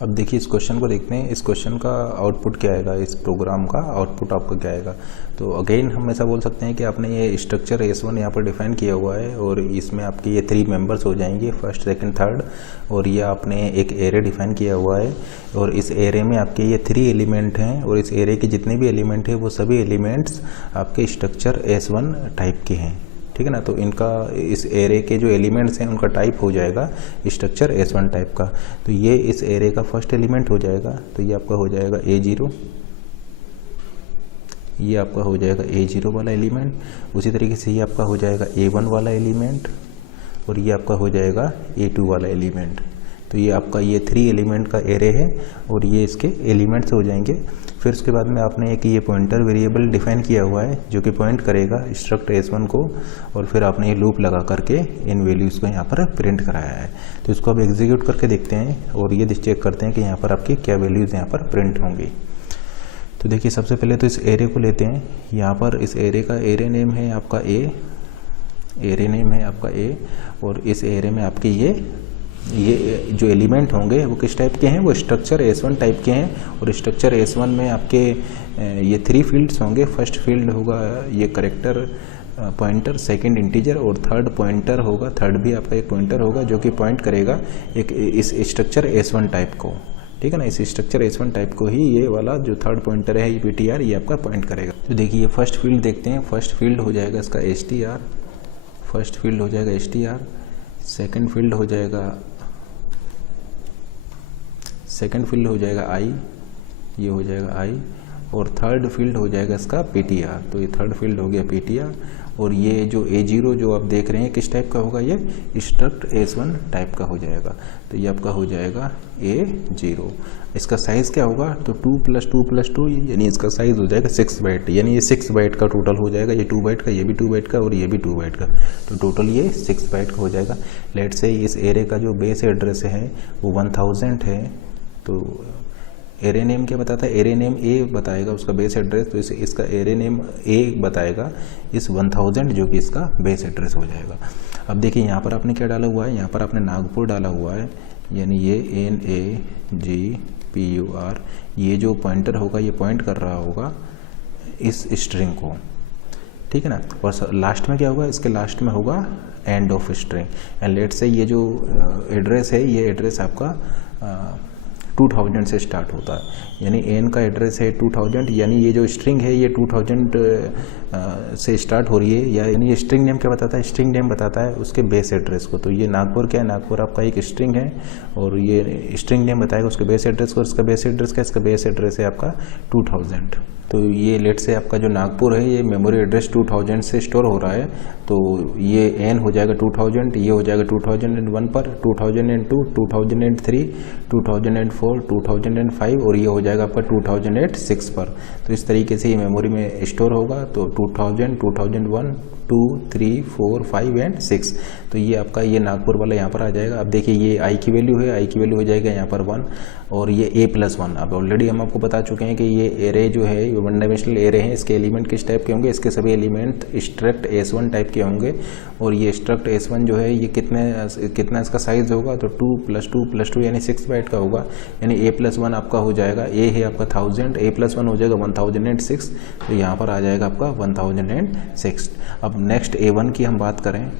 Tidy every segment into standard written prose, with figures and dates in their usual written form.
अब देखिए इस क्वेश्चन को देखते हैं। इस क्वेश्चन का आउटपुट क्या आएगा, इस प्रोग्राम का आउटपुट आपका क्या आएगा। तो अगेन हम ऐसा बोल सकते हैं कि आपने ये स्ट्रक्चर S1 यहाँ पर डिफाइन किया हुआ है और इसमें आपके ये 3 मेंबर्स हो जाएंगे, फर्स्ट सेकंड थर्ड, और ये आपने एक एरे डिफाइन किया हुआ है और इस एरे में आपके ये 3 एलिमेंट हैं और इस एरे के जितने भी एलिमेंट हैं वो सभी एलिमेंट्स आपके स्ट्रक्चर S1 टाइप के हैं, ठीक है ना। तो इनका इस एरे के जो एलिमेंट्स हैं उनका टाइप हो जाएगा स्ट्रक्चर S1 टाइप का। तो ये इस एरे का फर्स्ट एलिमेंट हो जाएगा, तो ये आपका हो जाएगा A0, ये आपका हो जाएगा A0 वाला एलिमेंट। उसी तरीके से ये आपका हो जाएगा A1 वाला एलिमेंट और ये आपका हो जाएगा A2 वाला एलिमेंट। तो ये आपका ये 3 एलिमेंट का एरे है और ये इसके एलिमेंट्स हो जाएंगे। फिर उसके बाद में आपने एक ये पॉइंटर वेरिएबल डिफाइन किया हुआ है जो कि पॉइंट करेगा स्ट्रक्ट S1 को, और फिर आपने ये लूप लगा करके इन वैल्यूज़ को यहाँ पर प्रिंट कराया है। तो इसको अब एग्जीक्यूट करके देखते हैं और ये चेक करते हैं कि यहाँ पर आपकी क्या वैल्यूज़ यहाँ पर प्रिंट होंगी। तो देखिए सबसे पहले तो इस एरे को लेते हैं। यहाँ पर इस एरे का एरे नेम है आपका एरे नेम है आपका A, और इस एरे में आपके ये जो एलिमेंट होंगे वो किस टाइप के हैं, वो स्ट्रक्चर S1 टाइप के हैं। और स्ट्रक्चर S1 में आपके ये 3 फील्ड्स होंगे। फर्स्ट फील्ड होगा ये करेक्टर पॉइंटर, सेकंड इंटीजर और थर्ड पॉइंटर होगा, थर्ड भी आपका एक पॉइंटर होगा जो कि पॉइंट करेगा एक इस स्ट्रक्चर S1 टाइप को, ठीक है ना। इस स्ट्रक्चर S1 टाइप को ही ये वाला जो थर्ड पॉइंटर है ये PTR ये आपका पॉइंट करेगा। तो देखिए फर्स्ट फील्ड देखते हैं। फर्स्ट फील्ड हो जाएगा इसका STR, फर्स्ट फील्ड हो जाएगा STR, सेकंड फील्ड हो जाएगा I, ये हो जाएगा I, और थर्ड फील्ड हो जाएगा इसका PTR। तो ये थर्ड फील्ड हो गया PTR, और ये जो A0 जो आप देख रहे हैं किस टाइप का होगा, ये स्ट्रक्ट S1 टाइप का हो जाएगा। तो ये आपका हो जाएगा A0। इसका साइज़ क्या होगा, तो 2 + 2 यानी इसका साइज़ हो जाएगा 6 बाइट, यानी ये 6 बाइट का टोटल हो जाएगा। ये 2 बाइट का, ये भी 2 बाइट का और ये भी 2 बाइट का, तो टोटल ये 6 बाइट का हो जाएगा। लेट से इस एरे का जो बेस एड्रेस है वो 1000 है। तो एरे नेम क्या बताता है, एरे नेम A बताएगा उसका बेस एड्रेस, तो इसका एरे नेम A बताएगा इस 1000 जो कि इसका बेस एड्रेस हो जाएगा। अब देखिए यहाँ पर आपने क्या डाला हुआ है, यहाँ पर आपने नागपुर डाला हुआ है, यानी ये NAGPUR, ये जो पॉइंटर होगा ये पॉइंट कर रहा होगा इस स्ट्रिंग को, ठीक है ना। और लास्ट में क्या होगा, इसके लास्ट में होगा end of string. And let से ये जो एड्रेस है ये एड्रेस आपका 2000 से स्टार्ट होता है, यानी n का एड्रेस है 2000, यानी ये जो स्ट्रिंग है ये 2000 से स्टार्ट हो रही है, यानी ये स्ट्रिंग नेम क्या बताता है, स्ट्रिंग नेम बताता है उसके बेस एड्रेस को। तो ये नागपुर क्या है, नागपुर आपका एक स्ट्रिंग है और ये स्ट्रिंग नेम बताएगा उसके बेस एड्रेस को। इसका बेस एड्रेस क्या है, इसका बेस एड्रेस है आपका 2000। तो ये लेट से आपका जो नागपुर है ये मेमोरी एड्रेस 2000 से स्टोर हो रहा है, तो ये n हो जाएगा 2000, ये हो जाएगा 2001 पर, 2002, 2003, 2004, 2005 और ये हो जाएगा आपका 2006 पर। तो इस तरीके से ये मेमोरी में स्टोर होगा। तो 2000, 2001, 2, 3, 4, 5 एंड 6, तो ये आपका ये नागपुर वाला यहाँ पर आ जाएगा। अब देखिए ये I की वैल्यू है, I की वैल्यू हो जाएगा यहाँ पर 1, और ये A+1। अब ऑलरेडी हम आपको बता चुके हैं कि ये एरे जो है ये 1 डायमेंशनल एरे है। इसके एलिमेंट किस टाइप के होंगे, इसके सभी एलिमेंट स्ट्रक्ट S1 टाइप के होंगे। और ये स्ट्रक्ट S1 जो है ये कितना इसका साइज़ होगा, तो 2 + 2 + 2 यानी 6 बाइट का होगा, यानी A+1 आपका हो जाएगा, A है आपका 1000, A+1 हो जाएगा 1006, तो यहाँ पर आ जाएगा आपका 1006। अब नेक्स्ट A1 की हम बात करें,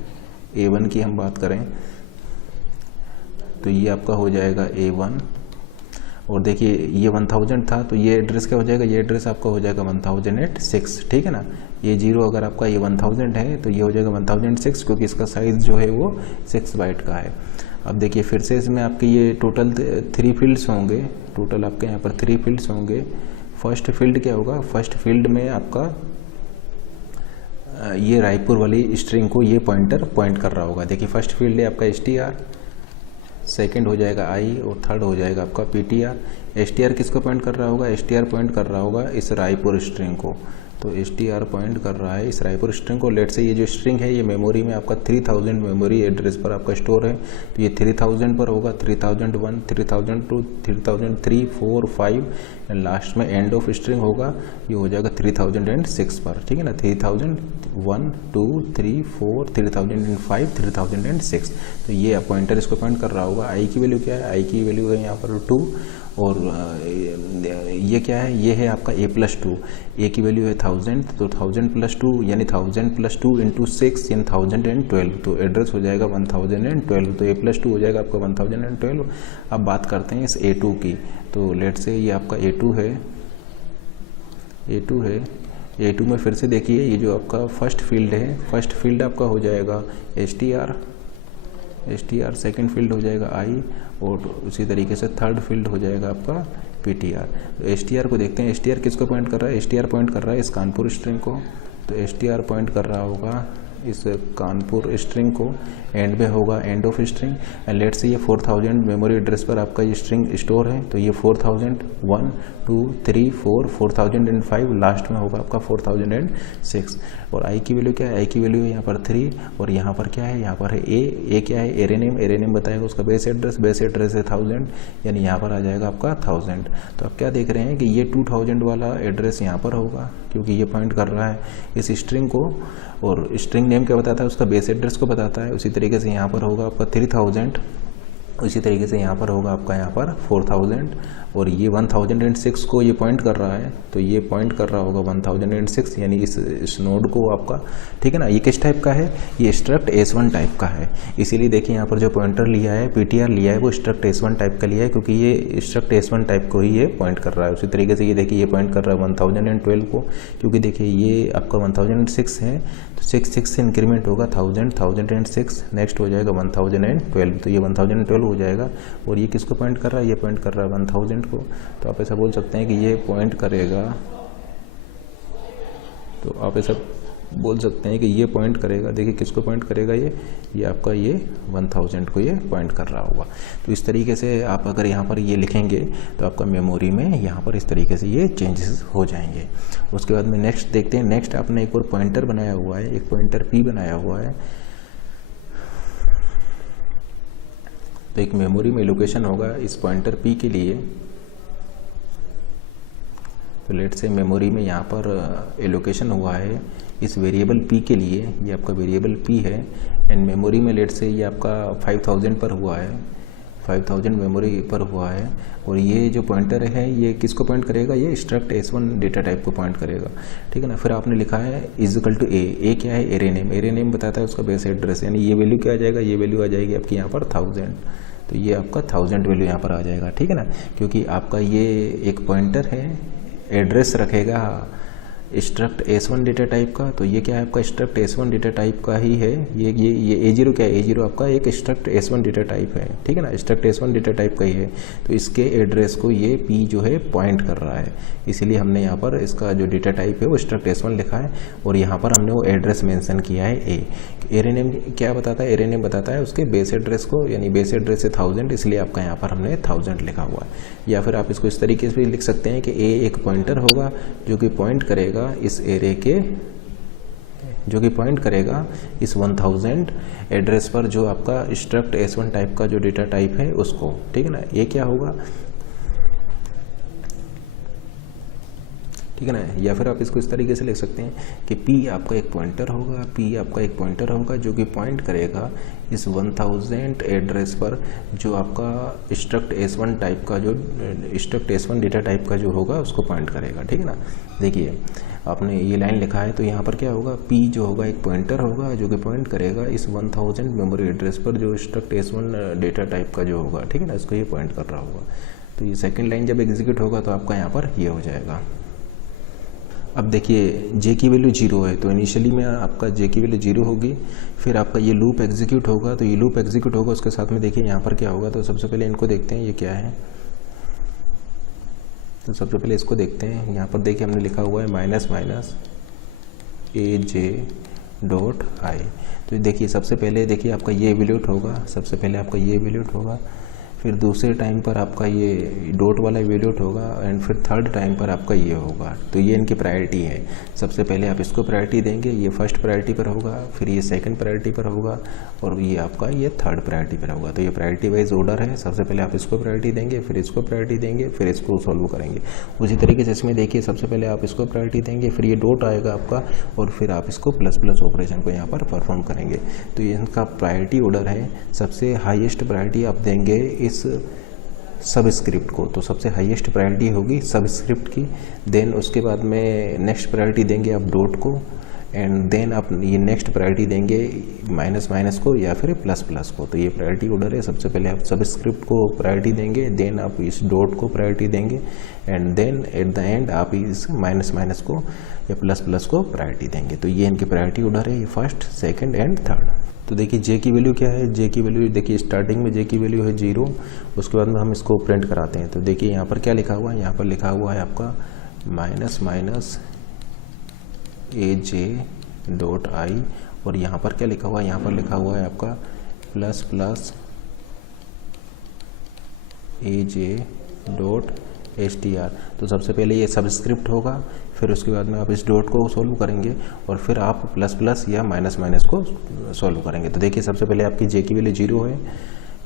तो ये आपका हो जाएगा A1, और देखिए ये 1000 था तो ये एड्रेस क्या हो जाएगा, ये एड्रेस आपका हो जाएगा 1006, ठीक है ना। ये 0 अगर आपका ये 1000 है तो ये हो जाएगा 1006, क्योंकि इसका साइज़ जो है वो 6 बाइट का है। अब देखिए फिर से इसमें आपके ये टोटल 3 फील्ड्स होंगे, टोटल आपके यहाँ पर 3 फील्ड्स होंगे। फर्स्ट फील्ड क्या होगा, फर्स्ट फील्ड में आपका ये रायपुर वाली स्ट्रिंग को ये पॉइंटर पॉइंट कर रहा होगा। देखिए फर्स्ट फील्ड है आपका STR, सेकंड हो जाएगा I और थर्ड हो जाएगा आपका PTR। STR किसको पॉइंट कर रहा होगा, STR पॉइंट कर रहा होगा इस रायपुर स्ट्रिंग को, तो str पॉइंट कर रहा है इस रायपुर स्ट्रिंग को। लेट से ये जो स्ट्रिंग है ये मेमोरी में आपका 3000 मेमोरी एड्रेस पर आपका स्टोर है, तो ये 3000 पर होगा, 3001, 3002, 3003, 4, 5 एंड लास्ट में एंड ऑफ स्ट्रिंग होगा, ये हो जाएगा 3006 पर, ठीक है ना। 3001, 2, 3, 4, 3005, 3006, तो ये पॉइंटर इसको पॉइंट कर रहा होगा। आई की वैल्यू क्या है, आई की वैल्यू है यहाँ पर 2, और ये क्या है, ये है आपका a+2, ए की वैल्यू है 1000, तो 1000 + 2 यानी 1000 + 2 × 6 यानी 1012, तो एड्रेस हो जाएगा 1012, तो a+2 हो जाएगा आपका 1012। अब बात करते हैं इस a2 की, तो लेट से ये आपका a2 है, a2 में फिर से देखिए ये जो आपका फर्स्ट फील्ड है, फर्स्ट फील्ड आपका हो जाएगा str, सेकंड फील्ड हो जाएगा i, और उसी तरीके से थर्ड फील्ड हो जाएगा आपका ptr। तो str को देखते हैं, str किसको पॉइंट कर रहा है, str पॉइंट कर रहा है इस कानपुर स्ट्रिंग को, तो str पॉइंट कर रहा होगा इस कानपुर स्ट्रिंग को, एंड में होगा end of string, and let से ये 4000 मेमोरी एड्रेस पर आपका ये स्ट्रिंग स्टोर है, तो ये 4001, 2, 3, 4, 4005, लास्ट में होगा आपका 4006। और आई की वैल्यू क्या है, आई की वैल्यू है यहाँ पर 3, और यहाँ पर क्या है, यहाँ पर है ए क्या है, एरे नेम बताएगा उसका बेस एड्रेस है 1000, यानी यहाँ पर आ जाएगा आपका 1000। तो आप क्या देख रहे हैं कि ये 2000 वाला एड्रेस यहाँ पर होगा, क्योंकि ये पॉइंट कर रहा है इस स्ट्रिंग को, और स्ट्रिंग नेम क्या बताता है, उसका बेस एड्रेस को बताता है। उसी तरीके से यहाँ पर होगा आपका 3000, उसी तरीके से यहाँ पर होगा आपका यहाँ पर 4000, और ये 1006 को ये पॉइंट कर रहा है, तो ये पॉइंट कर रहा होगा 1006, यानी इस नोड को आपका, ठीक है ना। ये किस टाइप का है, ये स्ट्रक्ट S1 टाइप का है, इसीलिए देखिए यहाँ पर जो पॉइंटर लिया है, ptr लिया है, वो स्ट्रक्ट S1 टाइप का लिया है, क्योंकि ये स्ट्रक्ट S1 टाइप को ही ये पॉइंट कर रहा है। उसी तरीके से ये देखिए ये पॉइंट कर रहा है 1012 को, क्योंकि देखिए ये आपका 1006 है, तो 6 से इंक्रीमेंट होगा 1000, 1006, नेक्स्ट हो जाएगा 1012, तो ये 1012 हो जाएगा। और ये किसको पॉइंट कर रहा है, ये पॉइंट कर रहा है 1000 को, तो आप ऐसा बोल सकते हैं कि ये पॉइंट करेगा, तो आप ऐसा बोल सकते हैं कि ये पॉइंट करेगा, देखिए किसको पॉइंट करेगा, ये आपका ये 1000 को ये पॉइंट कर रहा होगा। तो इस तरीके से आप अगर यहाँ पर ये लिखेंगे तो आपका मेमोरी में यहाँ पर इस तरीके से ये चेंजेस हो जाएंगे। उसके बाद में नेक्स्ट देखते हैं, नेक्स्ट आपने एक और पॉइंटर बनाया हुआ है, एक पॉइंटर p बनाया हुआ है, तो एक मेमोरी में लोकेशन होगा इस पॉइंटर p के लिए। तो लेट से मेमोरी में यहाँ पर एलोकेशन हुआ है इस वेरिएबल p के लिए, ये आपका वेरिएबल p है, एंड मेमोरी में लेट से ये आपका 5000 पर हुआ है, 5000 मेमोरी पर हुआ है। और ये जो पॉइंटर है ये किसको पॉइंट करेगा, ये स्ट्रक्ट S1 डेटा टाइप को पॉइंट करेगा, ठीक है ना। फिर आपने लिखा है = a क्या है, एरे नेम बताता है उसका बेस एड्रेस, यानी ये वैल्यू क्या आ जाएगा, ये वैल्यू आ जाएगी आपकी यहाँ पर 1000, तो ये आपका 1000 वैल्यू यहाँ पर आ जाएगा, ठीक है ना। क्योंकि आपका ये एक पॉइंटर है, एड्रेस रखेगा स्ट्रक्ट S1 डेटा टाइप का, तो ये क्या है आपका स्ट्रक्ट S1 डेटा टाइप का ही है। ये A0 क्या है, A0 आपका एक स्ट्रक्ट S1 डेटा टाइप है, ठीक है ना, स्ट्रक्ट S1 डेटा टाइप का ही है। तो इसके एड्रेस को ये P जो है पॉइंट कर रहा है, इसीलिए हमने यहाँ पर इसका जो डेटा टाइप है वो स्ट्रक्ट S1 लिखा है, और यहाँ पर हमने वो एड्रेस मेंशन किया है A। एरे नेम क्या बताता है, एरे नेम बताता है उसके बेस एड्रेस को, यानी बेस एड्रेस है 1000, इसलिए आपका यहाँ पर हमने 1000 लिखा हुआ है। या फिर आप इसको इस तरीके से भी लिख सकते हैं कि A एक पॉइंटर होगा जो कि पॉइंट करेगा इस एरे के, जो कि पॉइंट करेगा इस 1000 एड्रेस पर जो आपका स्ट्रक्ट S1 टाइप का जो डेटा टाइप है उसको, ठीक है ना। ये क्या होगा, ठीक है ना। या फिर आप इसको इस तरीके से लिख सकते हैं कि P आपका एक पॉइंटर होगा, P आपका एक पॉइंटर होगा जो कि पॉइंट करेगा इस 1000 एड्रेस पर जो आपका स्ट्रक्ट S1 टाइप का, जो स्ट्रक्ट S1 डेटा टाइप का जो होगा उसको पॉइंट करेगा, ठीक है ना। देखिए आपने ये लाइन लिखा है, तो यहाँ पर क्या होगा, P जो होगा एक पॉइंटर होगा जो कि पॉइंट करेगा इस 1000 मेमोरी एड्रेस पर जो स्ट्रक्ट S1 डेटा टाइप का जो होगा, ठीक है ना, इसको ये पॉइंट कर रहा होगा। तो ये सेकेंड लाइन जब एग्जीक्यूट होगा तो आपका यहाँ पर ये हो जाएगा। अब देखिए j की वैल्यू 0 है, तो इनिशियली में आपका j की वैल्यू 0 होगी, फिर आपका ये लूप एग्जीक्यूट होगा, तो ये लूप एग्जीक्यूट होगा उसके साथ में देखिए यहाँ पर क्या होगा। तो सबसे पहले इनको देखते हैं ये क्या है, तो सबसे पहले इसको देखते हैं। यहाँ पर देखिए हमने लिखा हुआ है -aj.i, तो देखिए सबसे पहले देखिए आपका ये एवेल्यूट होगा, सबसे पहले आपका ये एवेल्यूट होगा, फिर दूसरे टाइम पर आपका ये डॉट वाला इवेल्यूएट होगा एंड फिर थर्ड टाइम पर आपका ये होगा। तो ये इनकी प्रायोरिटी है। सबसे पहले आप इसको प्रायोरिटी देंगे, ये फर्स्ट प्रायोरिटी पर होगा, फिर ये सेकंड प्रायोरिटी पर होगा और ये आपका ये थर्ड प्रायोरिटी पर होगा। तो ये प्रायोरिटी वाइज ऑर्डर है। सबसे पहले आप इसको प्रायोरिटी देंगे, फिर इसको प्रायोरिटी देंगे, फिर इसको सॉल्व करेंगे। उसी तरीके से इसमें देखिए, सबसे पहले आप इसको प्रायोरिटी देंगे, फिर ये डॉट आएगा आपका और फिर आप इसको प्लस प्लस ऑपरेशन को यहाँ पर परफॉर्म करेंगे। तो ये इनका प्रायोरिटी ऑर्डर है। सबसे हाईएस्ट प्रायोरिटी आप देंगे इस सबस्क्रिप्ट को, तो सबसे हाईएस्ट प्रायोरिटी होगी सबस्क्रिप्ट की। देन उसके बाद में नेक्स्ट प्रायोरिटी देंगे आप डॉट को एंड देन आप ये नेक्स्ट प्रायोरिटी देंगे माइनस माइनस को या फिर प्लस प्लस को। तो ये प्रायोरिटी ऑर्डर है। सबसे पहले आप सबस्क्रिप्ट को प्रायोरिटी देंगे, देन आप इस डॉट को प्रायोरिटी देंगे and then at the end आप इस माइनस माइनस को या प्लस प्लस को प्रायोरिटी देंगे। तो ये इनकी प्रायोरिटी ऑर्डर है, ये फर्स्ट, सेकेंड एंड थर्ड। तो देखिए जे की वैल्यू क्या है, जे की वैल्यू देखिए स्टार्टिंग में जे की वैल्यू है 0, उसके बाद में हम इसको प्रिंट कराते हैं। तो देखिए यहाँ पर क्या लिखा हुआ है, यहाँ पर लिखा हुआ है आपका minus minus A J dot I और यहाँ पर क्या लिखा हुआ है, यहाँ पर लिखा हुआ है आपका plus plus A J dot H T R. तो सबसे पहले ये सबस्क्रिप्ट होगा, फिर उसके बाद में आप इस डॉट को सॉल्व करेंगे और फिर आप प्लस प्लस या माइनस माइनस को सॉल्व करेंगे। तो देखिए सबसे पहले आपकी जे की वैल्यू 0 है,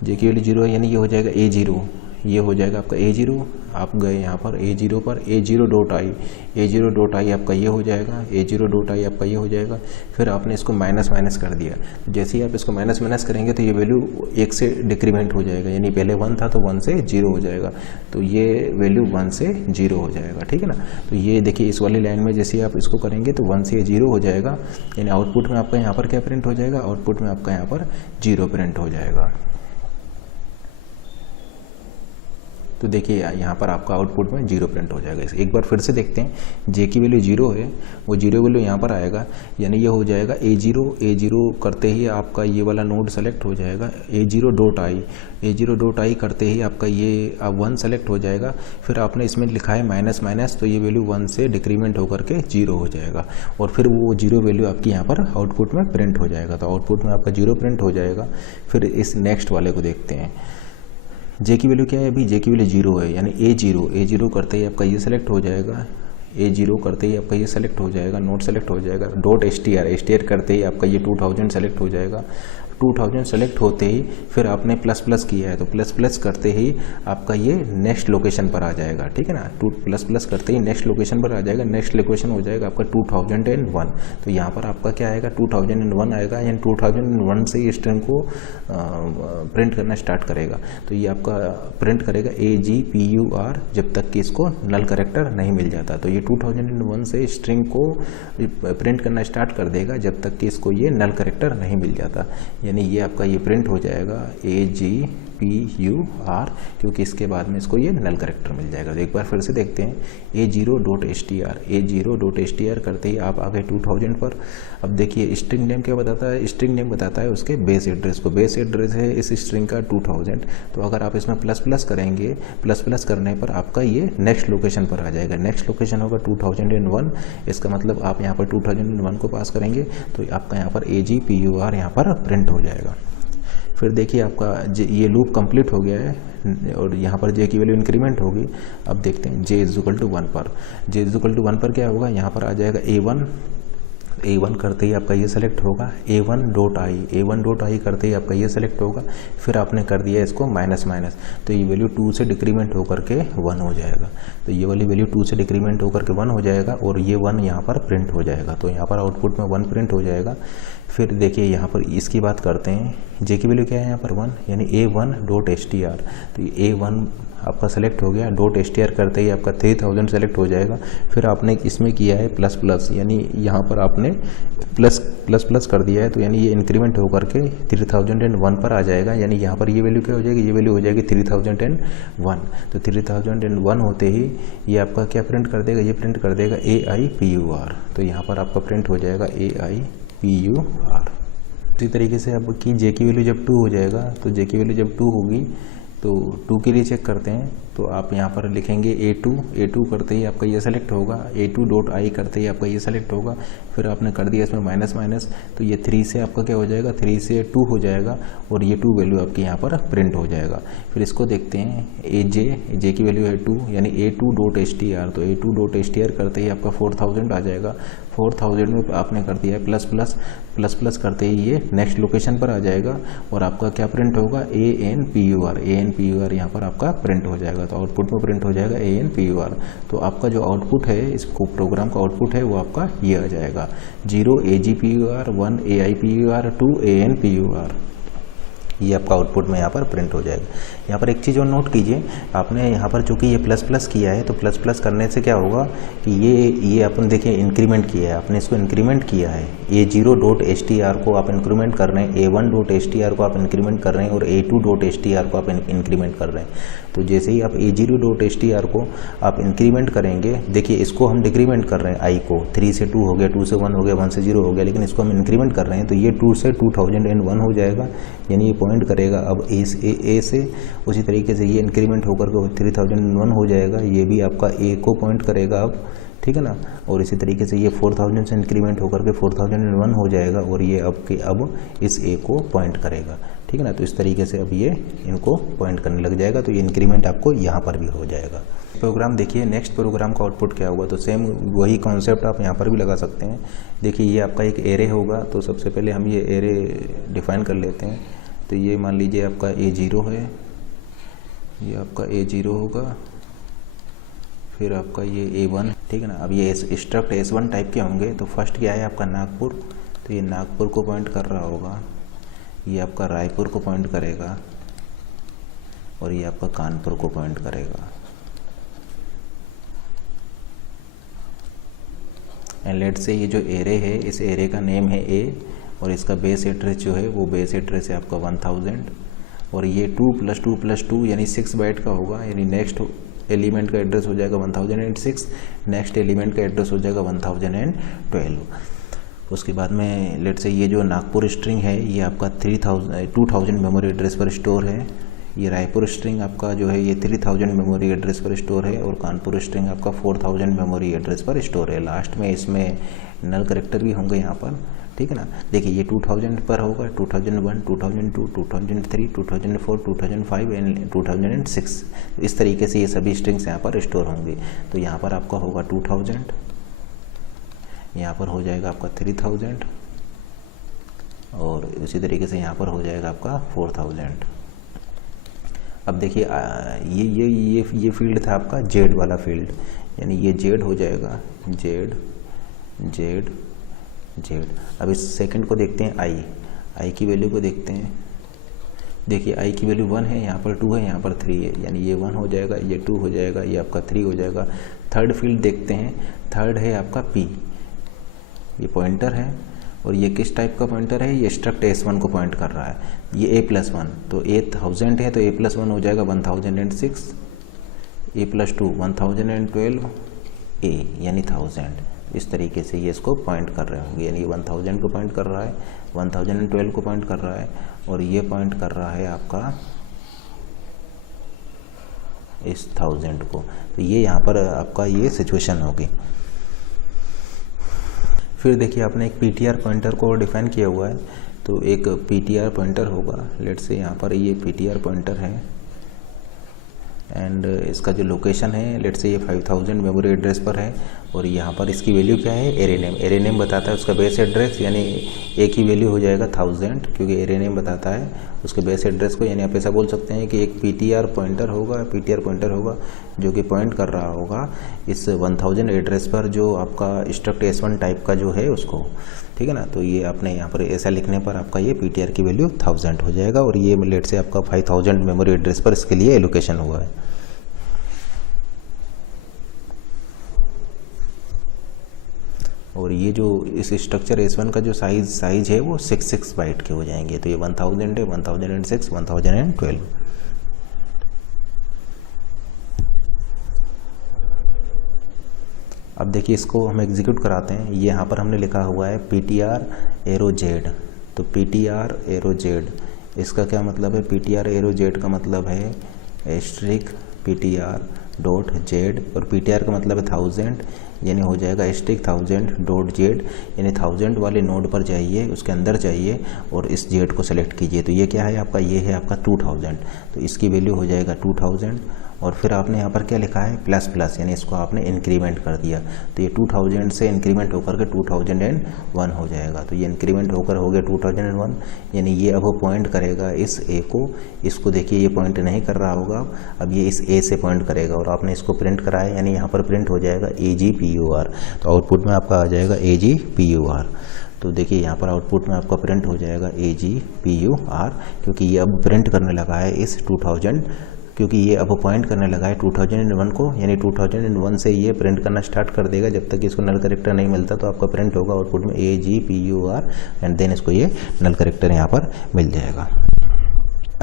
जे की वैल्यू 0 है यानी ये हो जाएगा A0, ये हो जाएगा आपका A0। आप गए यहाँ पर A0 पर, A0 dot I, A0 dot I आपका ये हो जाएगा, A0 डॉट आई आपका ये हो जाएगा। फिर आपने इसको माइनस माइनस कर दिया। जैसे ही आप इसको माइनस माइनस करेंगे तो ये वैल्यू 1 से डिक्रीमेंट हो जाएगा, यानी पहले 1 था तो 1 से 0 हो जाएगा। तो ये वैल्यू 1 से 0 हो जाएगा, ठीक है ना। तो ये देखिए इस वाली लाइन में जैसे आप इसको करेंगे तो 1 से 0 हो जाएगा, यानी आउटपुट में आपका यहाँ पर क्या प्रिंट हो जाएगा, आउटपुट में आपका यहाँ पर 0 प्रिंट हो जाएगा। तो देखिए यहाँ पर आपका आउटपुट में 0 प्रिंट हो जाएगा। एक बार फिर से देखते हैं, जे की वैल्यू 0 है, वो 0 वैल्यू यहाँ पर आएगा, यानी ये हो जाएगा A0 करते ही आपका ये वाला नोड सेलेक्ट हो जाएगा, A0 डॉट आई करते ही आपका ये 1 सेलेक्ट हो जाएगा। फिर आपने इसमें लिखा है माइनस माइनस, तो ये वैल्यू 1 से डिक्रीमेंट होकर के 0 हो जाएगा और फिर वो 0 वैल्यू आपकी यहाँ पर आउटपुट में प्रिंट हो जाएगा। तो आउटपुट में आपका 0 प्रिंट हो जाएगा। फिर इस नेक्स्ट वाले को देखते हैं, जे की वैल्यू क्या है, अभी जे की वैल्यू 0 है, यानी A0 करते ही आपका ये सेलेक्ट हो जाएगा, A0 करते ही आपका ये सेलेक्ट हो जाएगा, नोट सेलेक्ट हो जाएगा। डॉट एच टी आर करते ही आपका ये 2000 सेलेक्ट हो जाएगा। 2000 सेलेक्ट होते ही फिर आपने प्लस प्लस किया है, तो प्लस प्लस करते ही आपका ये नेक्स्ट लोकेशन पर आ जाएगा, ठीक है ना। प्लस प्लस करते ही नेक्स्ट लोकेशन पर आ जाएगा, नेक्स्ट लोकेशन हो जाएगा आपका 2001। तो यहाँ पर आपका क्या आएगा, 2001 आएगा, यानी 2001 से इस स्ट्रिंग को प्रिंट करना स्टार्ट करेगा। तो ये आपका प्रिंट करेगा AGPUR जब तक कि इसको नल करेक्टर नहीं मिल जाता। तो ये 2001 से स्ट्रिंग को प्रिंट करना स्टार्ट कर देगा जब तक कि इसको ये नल करेक्टर नहीं मिल जाता, यानी ये आपका ये प्रिंट हो जाएगा AGPUR, क्योंकि इसके बाद में इसको ये नल करेक्टर मिल जाएगा। तो एक बार फिर से देखते हैं, A0 dot H T are करते ही आप आ गए 2000 पर। अब देखिए स्ट्रिंग नेम क्या बताता है, स्ट्रिंग नेम बताता है उसके बेस एड्रेस को, बेस एड्रेस है इस स्ट्रिंग का 2000। तो अगर आप इसमें प्लस प्लस करेंगे, प्लस प्लस करने पर आपका ये नेक्स्ट लोकेशन पर आ जाएगा, नेक्स्ट लोकेशन होगा 2001। इसका मतलब आप यहाँ पर 2001 को पास करेंगे तो आपका यहाँ पर AGPUR यहाँ पर प्रिंट हो जाएगा। फिर देखिए आपका ये लूप कंप्लीट हो गया है और यहाँ पर जे की वैल्यू इंक्रीमेंट होगी। अब देखते हैं j = 1 पर, j = 1 पर क्या होगा, यहाँ पर आ जाएगा A1 करते ही आपका ये सेलेक्ट होगा, A1 डॉट आई करते ही आपका ये सेलेक्ट होगा। फिर आपने कर दिया इसको माइनस माइनस, तो ये वैल्यू 2 से डिक्रीमेंट होकर के 1 हो जाएगा। तो ये वाली वैल्यू 2 से डिक्रीमेंट होकर के 1 हो जाएगा और ये 1 यहाँ पर प्रिंट हो जाएगा। तो यहाँ पर आउटपुट में 1 प्रिंट हो जाएगा। फिर देखिए यहाँ पर इसकी बात करते हैं, जे की वैल्यू क्या है यहाँ पर 1, यानी A1 dot H T R. तो ये A1 आपका सेलेक्ट हो गया, डॉट एच टी आर करते ही आपका 3000 सेलेक्ट हो जाएगा। फिर आपने इसमें किया है प्लस प्लस, यानी यहाँ पर आपने प्लस कर दिया है, तो यानी ये इंक्रीमेंट होकर के 3001 पर आ जाएगा। यानी यहाँ पर ये वैल्यू क्या हो जाएगी, ये वैल्यू हो जाएगी 3001। तो 3001 होते ही ये आपका क्या प्रिंट कर देगा, ये प्रिंट कर देगा AIPUR। तो यहाँ पर आपका प्रिंट हो जाएगा AIPUR। इसी तरीके से अब की जे की वैल्यू जब 2 हो जाएगा, तो जे की वैल्यू जब 2 होगी तो 2 के लिए चेक करते हैं, तो आप यहाँ पर लिखेंगे A2 करते ही आपका ये सेलेक्ट होगा, A2.I करते ही आपका ये सेलेक्ट होगा। फिर आपने कर दिया इसमें माइनस माइनस, तो ये 3 से आपका क्या हो जाएगा, 3 से 2 हो जाएगा और ये 2 वैल्यू आपकी यहाँ पर प्रिंट हो जाएगा। फिर इसको देखते हैं जे की वैल्यू है 2, यानी A2.str, तो A2.str करते ही आपका 4000 आ जाएगा। 4000 में आपने कर दिया है प्लस करते ही ये नेक्स्ट लोकेशन पर आ जाएगा और आपका क्या प्रिंट होगा, ANPUR यहाँ पर आपका प्रिंट हो जाएगा। तो आउटपुट में प्रिंट हो जाएगा ANPUR। तो आपका जो आउटपुट है, इस प्रोग्राम का आउटपुट है वो आपका ये आ जाएगा, 0 AGPUR, 1 AIPUR, 2 ANPUR। ये आपका आउटपुट में यहाँ पर प्रिंट हो जाएगा। यहाँ पर एक चीज़ और नोट कीजिए, आपने यहाँ पर चूँकि ये प्लस किया है, तो प्लस करने से क्या होगा कि ये अपन देखिए इंक्रीमेंट किया है, आपने इसको इंक्रीमेंट किया है। A0.str को आप इंक्रीमेंट कर रहे हैं, A1.str को आप इंक्रीमेंट कर रहे हैं और A2.str को आप इंक्रीमेंट कर रहे हैं। तो जैसे ही आप A0.str को आप इंक्रीमेंट करेंगे, देखिए इसको हम डिक्रीमेंट कर रहे हैं, आई को 3 से 2 हो गया, 2 से 1 हो गया, 1 से 0 हो गया, लेकिन इसको हम इंक्रीमेंट कर रहे हैं, तो ये 2 से 2001 हो जाएगा, यानी ये पॉइंट करेगा अब ए से। उसी तरीके से ये इंक्रीमेंट होकर के 3001 हो जाएगा, ये भी आपका ए को पॉइंट करेगा अब, ठीक है ना। और इसी तरीके से ये 4000 से इंक्रीमेंट होकर के 4001 हो जाएगा और ये अब इस ए को पॉइंट करेगा, ठीक है ना। तो इस तरीके से अब ये इनको पॉइंट करने लग जाएगा, तो ये इंक्रीमेंट आपको यहाँ पर भी हो जाएगा। प्रोग्राम देखिए, नेक्स्ट प्रोग्राम का आउटपुट क्या होगा, तो सेम वही कॉन्सेप्ट आप यहाँ पर भी लगा सकते हैं। देखिए ये आपका एक एरे होगा, तो सबसे पहले हम ये एरे डिफाइन कर लेते हैं। तो ये मान लीजिए आपका A0 है, ये आपका A0 होगा, फिर आपका ये A1, ठीक है ना। अब ये स्ट्रक्ट S1 टाइप के होंगे, तो फर्स्ट क्या है आपका नागपुर, तो ये नागपुर को पॉइंट कर रहा होगा, ये आपका रायपुर को पॉइंट करेगा और ये आपका कानपुर को पॉइंट करेगा। एंड लेट से ये जो एरे है, इस एरे का नेम है A और इसका बेस एड्रेस जो है वो बेस एड्रेस है आपका 1000 और ये 2 + 2 यानी 6 बाइट का होगा, यानी नेक्स्ट एलिमेंट का एड्रेस हो जाएगा 1006, नेक्स्ट एलिमेंट का एड्रेस हो जाएगा 1012। उसके बाद में लेट से ये जो नागपुर स्ट्रिंग है ये आपका 2000 मेमोरी एड्रेस पर स्टोर है, ये रायपुर स्ट्रिंग आपका जो है ये 3000 मेमोरी एड्रेस पर स्टोर है और कानपुर स्ट्रिंग आपका 4000 मेमोरी एड्रेस पर स्टोर है। लास्ट में इसमें नल कैरेक्टर भी होंगे यहाँ पर, ठीक है ना। देखिए ये 2000 पर होगा, 2001, 2002, 2003, 2004, 2005 एंड 2006, इस तरीके से ये सभी स्ट्रिंग्स यहाँ पर स्टोर होंगे। तो यहाँ पर आपका होगा 2000, यहाँ पर हो जाएगा आपका 3000 और उसी तरीके से यहाँ पर हो जाएगा आपका 4000। अब देखिए ये फील्ड था आपका जेड वाला फील्ड, यानी ये जेड हो जाएगा, जेड। अब इस सेकंड को देखते हैं, आई की वैल्यू को देखते हैं। देखिए आई की वैल्यू 1 है, यहाँ पर 2 है, यहाँ पर 3 है, यानी ये 1 हो जाएगा, ये 2 हो जाएगा, ये आपका 3 हो जाएगा। थर्ड फील्ड देखते हैं, थर्ड है आपका पी, ये पॉइंटर है और ये किस टाइप का पॉइंटर है, ये स्ट्रक्ट S1 को पॉइंट कर रहा है। ये A+1, तो 1000 है तो A+1 हो जाएगा 1006, A+2 1012, A यानी 1000। इस तरीके से ये इसको पॉइंट कर रहे होंगे, यानी 1000 को पॉइंट कर रहा है, 1012 को पॉइंट कर रहा है और ये पॉइंट कर रहा है आपका इस 1000 को। तो ये यहाँ पर आपका ये सिचुएशन होगी। फिर देखिए आपने एक PTR पॉइंटर को डिफाइन किया हुआ है, तो एक PTR पॉइंटर होगा, लेट से यहाँ पर ये PTR पॉइंटर है एंड इसका जो लोकेशन है लेट से ये 5000 मेमोरी एड्रेस पर है और यहाँ पर इसकी वैल्यू क्या है, एरे नेम बताता है उसका बेस एड्रेस, यानी ए की वैल्यू हो जाएगा 1000 क्योंकि एरे नेम बताता है उसके बेस एड्रेस को। यानी आप ऐसा बोल सकते हैं कि एक PTR पॉइंटर होगा जो कि पॉइंट कर रहा होगा इस 1000 एड्रेस पर, जो आपका स्ट्रक्ट S1 टाइप का जो है उसको, ठीक है ना। तो ये आपने यहाँ पर ऐसा लिखने पर आपका ये PTR की वैल्यू 1000 हो जाएगा और ये लेट से आपका 5000 मेमोरी एड्रेस पर इसके लिए एलोकेशन हुआ है। और ये जो इस स्ट्रक्चर S1 का जो साइज है वो 6 बाइट के हो जाएंगे। तो ये 1000 है, 1006, 1012। अब देखिए इसको हम एग्जीक्यूट कराते हैं। ये यहाँ पर हमने लिखा हुआ है PTR एरो जेड, तो PTR एरो जेड इसका क्या मतलब है, PTR एरो जेड का मतलब है एस्ट्रिक PTR डॉट जेड, और PTR का मतलब है 1000, यानी हो जाएगा एस्ट्रिक 1000 डॉट जेड, यानी 1000 वाले नोड पर जाइए, उसके अंदर जाइए और इस जेड को सेलेक्ट कीजिए। तो ये क्या है आपका, ये है आपका 2000, तो इसकी वैल्यू हो जाएगा 2000। और फिर आपने यहाँ पर क्या लिखा है, प्लस प्लस, यानी इसको आपने इंक्रीमेंट कर दिया, तो ये 2000 से इंक्रीमेंट होकर के 2001 हो जाएगा। तो ये इंक्रीमेंट होकर हो गया 2001, यानी ये अब पॉइंट करेगा इस ए को, इसको देखिए ये पॉइंट नहीं कर रहा होगा, अब ये इस ए से पॉइंट करेगा और आपने इसको प्रिंट कराया, यानी यहाँ पर प्रिंट हो जाएगा AGPUR। तो आउटपुट में आपका आ जाएगा AGPUR। तो देखिए यहाँ पर आउटपुट में आपका प्रिंट हो जाएगा AGPUR, क्योंकि ये अब प्रिंट करने लगा है इस 2000, क्योंकि ये अब पॉइंट करने लगा है 2001 को, यानी 2001 से ये प्रिंट करना स्टार्ट कर देगा। जब तक इसको नल करेक्टर नहीं मिलता तो आपका प्रिंट होगा आउटपुट में AGPUR, एंड देन इसको ये नल करेक्टर यहाँ पर मिल जाएगा।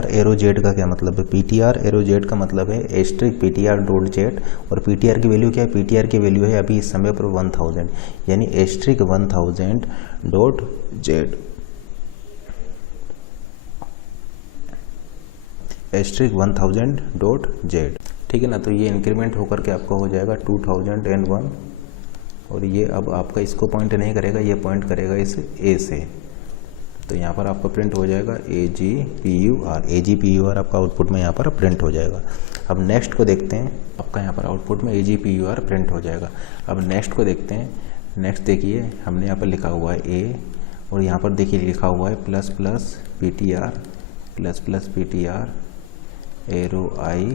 एरो जेड का क्या मतलब है, PTR एरो जेड का मतलब है एस्ट्रिक PTR डॉट जेड, और PTR की वैल्यू क्या है, PTR की वैल्यू है अभी इस समय पर 1000, यानी asterisk 1000 dot Z, asterisk 1000 dot Z, ठीक है ना। तो ये इंक्रीमेंट होकर के आपका हो जाएगा 2001, और ये अब आपका इसको पॉइंट नहीं करेगा, ये पॉइंट करेगा इस ए से, तो यहाँ पर आपका प्रिंट हो जाएगा AGPUR आपका आउटपुट में यहाँ पर प्रिंट हो जाएगा। अब नेक्स्ट को देखते हैं, आपका यहाँ पर आउटपुट में AGPUR प्रिंट हो जाएगा। अब नेक्स्ट को देखते हैं, नेक्स्ट देखिए हमने यहाँ पर लिखा हुआ है A, और यहाँ पर देखिए लिखा हुआ है plus plus PTR arrow I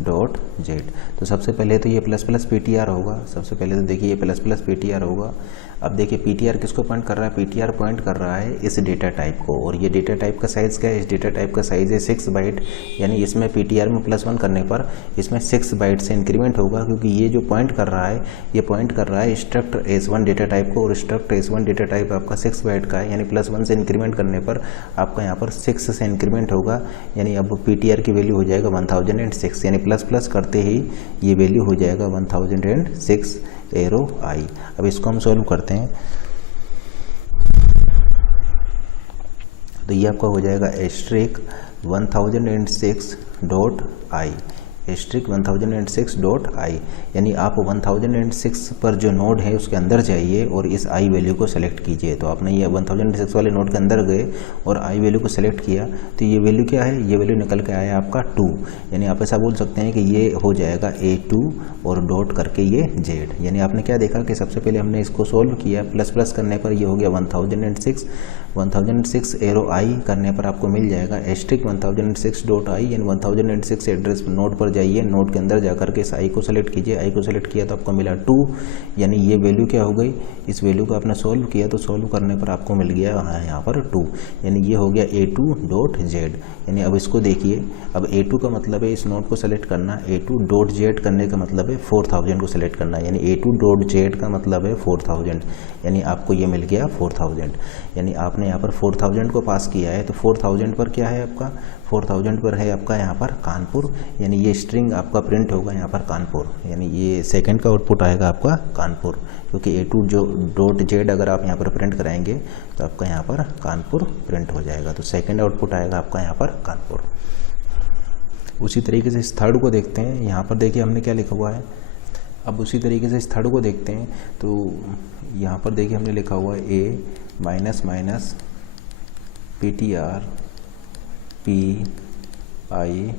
dot Z. तो सबसे पहले तो ये प्लस प्लस PTR होगा, सबसे पहले तो देखिए ये प्लस प्लस PTR होगा। अब देखिए PTR किसको पॉइंट कर रहा है, PTR पॉइंट कर रहा है इस डेटा टाइप को, और ये डेटा टाइप का साइज़ क्या है, इस डेटा टाइप का साइज़ है 6 बाइट, यानी इसमें PTR में +1 करने पर इसमें 6 बाइट से इंक्रीमेंट होगा, क्योंकि ये जो पॉइंट कर रहा है, ये पॉइंट कर रहा है स्ट्रक्ट S1 डेटा टाइप को, और स्ट्रक्ट S1 डेटा टाइप आपका 6 बाइट का है, यानी +1 से इंक्रीमेंट करने पर आपका यहाँ पर 6 से इंक्रीमेंट होगा, यानी अब PTR की वैल्यू हो जाएगा 1006, यानी प्लस प्लस करते ही ये वैल्यू हो जाएगा 1006 एरो आई। अब इसको हम सॉल्व करते हैं, तो ये आपका हो जाएगा asterisk 1006 dot I, asterisk 1006 dot I, यानी आप 1006 पर जो नोड है उसके अंदर जाइए और इस आई वैल्यू को सेलेक्ट कीजिए। तो आपने ये 1006 वाले नोड के अंदर गए और आई वैल्यू को सेलेक्ट किया, तो ये वैल्यू क्या है, ये वैल्यू निकल के आया आपका 2, यानी आप ऐसा बोल सकते हैं कि ये हो जाएगा A2 और डॉट करके ये Z। यानी आपने क्या देखा कि सबसे पहले हमने इसको सोल्व किया, प्लस प्लस करने पर ये हो गया 1006 एरो आई करने पर आपको मिल जाएगा एस्ट्रिक 1006 डॉट आई, यानी 1006 एड्रेस नोड पर जाइए, नोड के अंदर जाकर के इस आई को सेलेक्ट कीजिए, आई को सेलेक्ट किया तो आपको मिला 2, यानी ये वैल्यू क्या हो गई, इस वैल्यू को आपने सोल्व किया तो सोल्व करने पर आपको मिल गया यहाँ पर 2, यानी ये हो गया A2 डॉट जेड। यानी अब इसको देखिए, अब A2 का मतलब है इस नोड को सेलेक्ट करना, A2 डॉट जेड करने का मतलब है 4000 को सेलेक्ट करना, यानी A2 डॉट जेड का मतलब है 4000, यानी आपको ये मिल गया 4000, यानी आपने यहाँ पर 4000 को पास किया है, तो 4000 पर क्या है आपका, 4000 पर है आपका यहाँ पर कानपुर, यानी ये स्ट्रिंग आपका प्रिंट होगा यहाँ पर कानपुर, यानी ये सेकंड का आउटपुट आएगा आपका कानपुर, क्योंकि A2 जो डॉट जेड अगर आप यहाँ पर प्रिंट कराएंगे तो आपका यहाँ पर कानपुर प्रिंट हो जाएगा, तो सेकंड आउटपुट आएगा आपका यहाँ पर कानपुर। उसी तरीके से इस थर्ड को देखते हैं, यहाँ पर देखिए हमने क्या लिखा हुआ है, अब उसी तरीके से इस थर्ड को देखते हैं, तो यहाँ पर देखिए हमने लिखा हुआ है A minus PTR PI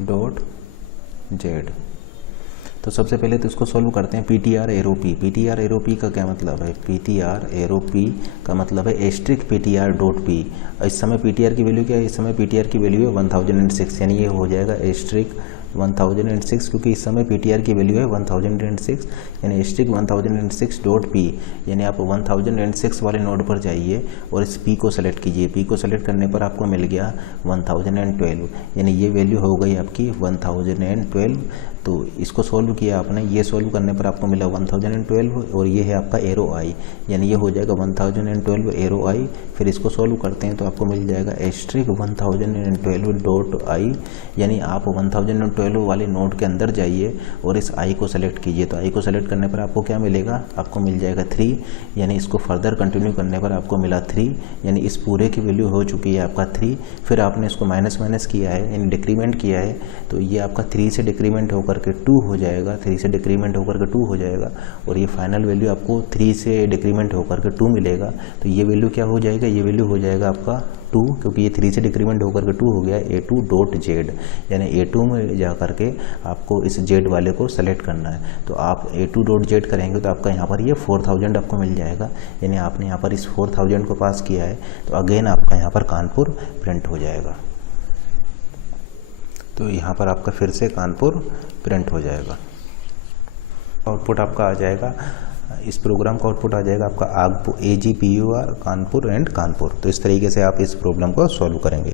dot Z. तो सबसे पहले तो इसको सॉल्व करते हैं, PTR arrow P, PTR arrow P का क्या मतलब है, PTR एरो P का मतलब है एस्ट्रिक PTR डॉट P। इस समय PTR की वैल्यू क्या है, इस समय PTR की वैल्यू है 1006, यानी ये हो जाएगा एस्ट्रिक 1006, क्योंकि इस समय PTR की वैल्यू है 1006, यानी एस्ट्रिक 1006 डॉट P, यानी आप 1006 वाले नोड पर जाइए और इस P को सेलेक्ट कीजिए, P को सेलेक्ट करने पर आपको मिल गया 1012, यानी ये वैल्यू हो गई आपकी 1012। तो इसको सॉल्व किया आपने, ये सॉल्व करने पर आपको मिला 1012 और ये है आपका एरो आई, यानी ये हो जाएगा 1012 एरो आई। फिर इसको सॉल्व करते हैं तो आपको मिल जाएगा एस्ट्रिक 1012 डॉट आई, यानी आप 1012 वाले नोड के अंदर जाइए और इस आई को सेलेक्ट कीजिए। तो आई को सेलेक्ट करने पर आपको क्या मिलेगा, आपको मिल जाएगा 3, यानी इसको फर्दर कंटिन्यू करने पर आपको मिला 3, यानी इस पूरे की वैल्यू हो चुकी है आपका 3। फिर आपने इसको माइनस माइनस किया है, यानी डिक्रीमेंट किया है, तो ये आपका 3 से डिक्रीमेंट होकर के 2 हो जाएगा, 3 से डिक्रीमेंट होकर के 2 हो जाएगा और ये फाइनल वैल्यू आपको 3 से डिक्रीमेंट होकर के 2 मिलेगा। तो ये वैल्यू क्या हो जाएगा, ये वैल्यू हो जाएगा आपका 2, क्योंकि ये 3 से डिक्रीमेंट होकर के 2 हो गया A2 डॉट जेड, यानी A2 में जा करके आपको इस जेड वाले को सेलेक्ट करना है। तो आप A2 डॉट जेड करेंगे तो आपका यहाँ पर ये 4000 आपको मिल जाएगा, यानी आपने यहाँ पर इस 4000 को पास किया है तो अगेन आपका यहाँ पर कानपुर प्रिंट हो जाएगा। तो यहाँ पर आपका फिर से कानपुर प्रिंट हो जाएगा। आउटपुट आपका आ जाएगा, इस प्रोग्राम का आउटपुट आ जाएगा आपका AGPUR कानपुर एंड कानपुर। तो इस तरीके से आप इस प्रॉब्लम को सॉल्व करेंगे।